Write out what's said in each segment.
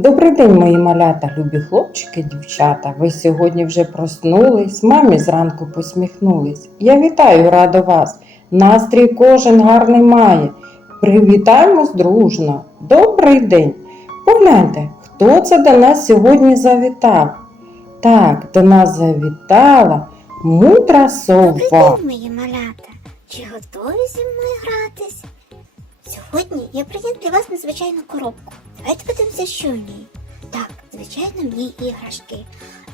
Добрий день, мої малята, любі хлопчики, дівчата. Ви сьогодні вже проснулись, мамі зранку посміхнулись. Я вітаю радо вас. Настрій кожен гарний має. Привітаємось дружно. Добрий день. Погляньте, хто це до нас сьогодні завітав? Так, до нас завітала мудра Добрий сова. день, мої малята! Чи готові зі мною гратись? Сьогодні я приніс для вас незвичайну коробку. Давайте подивимося, що в ній. Так, звичайно, в ній іграшки.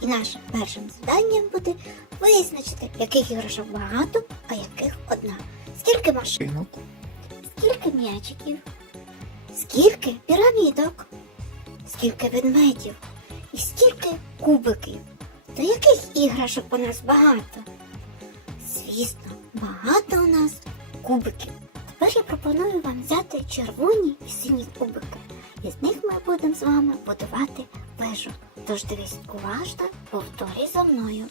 І нашим першим завданням буде визначити, яких іграшок багато, а яких одна. Скільки машинок, скільки м'ячиків, скільки пірамідок, скільки ведмедів і скільки кубиків. То яких іграшок у нас багато? Звісно, багато у нас кубиків. Тепер я пропоную вам взяти червоні і сині кубики. І з них ми будемо з вами будувати вежу. Тож дивись уважно, повторюй за мною.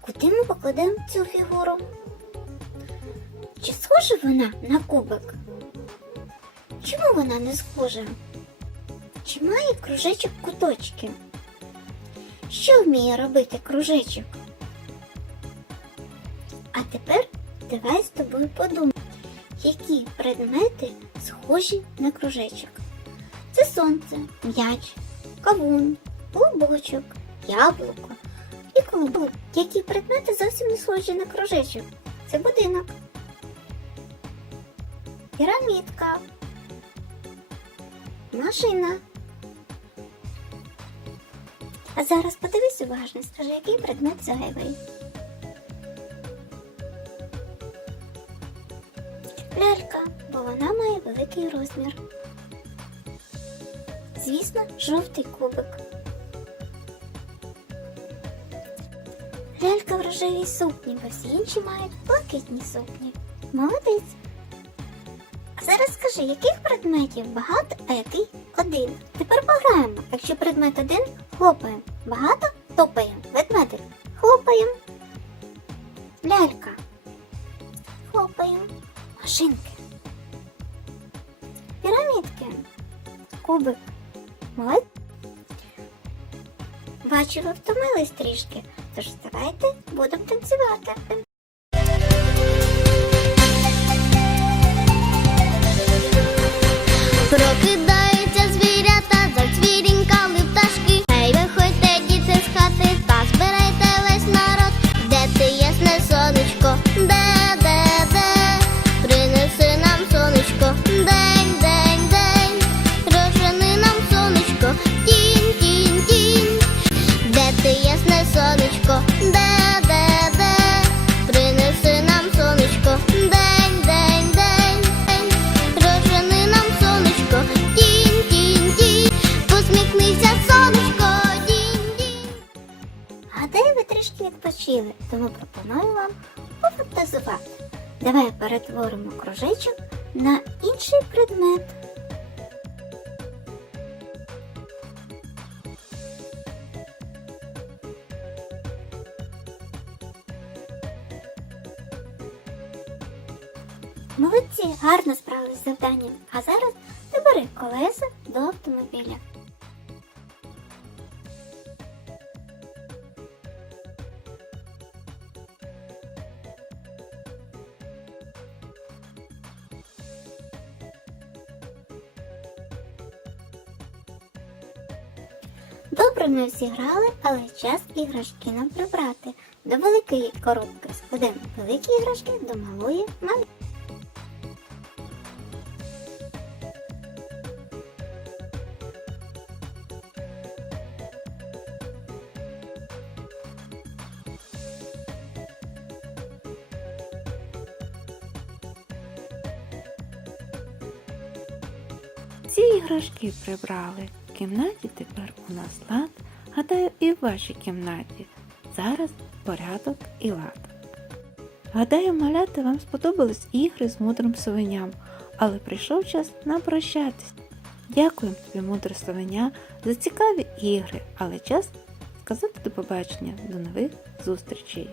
Куди ми покладемо цю фігуру? Чи схожа вона на кубик? Чому вона не схожа? Чи має кружечок куточки? Що вміє робити кружечок? А тепер давай з тобою подумаємо, які предмети схожі на кружечок. Це сонце, м'яч, кавун, клубочок, яблуко і колобок. Які предмети зовсім не схожі на кружечок? Це будинок. Пірамідка. Машина. А зараз подивись уважно, скажи, який предмет зайвий. Лялька, бо вона має великий розмір. Звісно, жовтий кубик. Лялька в рожевій сукні, бо всі інші мають блакитні сукні. Молодець. Зараз скажи, яких предметів багато, а який один. Тепер пограємо. Якщо предмет один, хлопаємо. Багато топаємо. Ведмедик. Хлопаємо. Лялька. Хлопаємо. Машинки. Пірамідки. Кубик. Молодець. Бачу, ви втомились трішки. Тож давайте будемо танцювати. Трішки відпочили, тому пропоную вам пофантазувати. Давай перетворимо кружечок на інший предмет. Молодці, гарно справились з завданням. А зараз добери колеса до автомобіля. Добре ми всі грали, але час іграшки нам прибрати. До великої коробки складемо великі іграшки, до малої малі. Ці іграшки прибрали. Кімнаті тепер у нас лад. Гадаю, і в вашій кімнаті. Зараз порядок і лад. Гадаю, малята, вам сподобались ігри з мудрим совеням, але прийшов час нам прощатись. Дякуємо тобі, мудре словеня, за цікаві ігри, але час сказати до побачення, до нових зустрічей.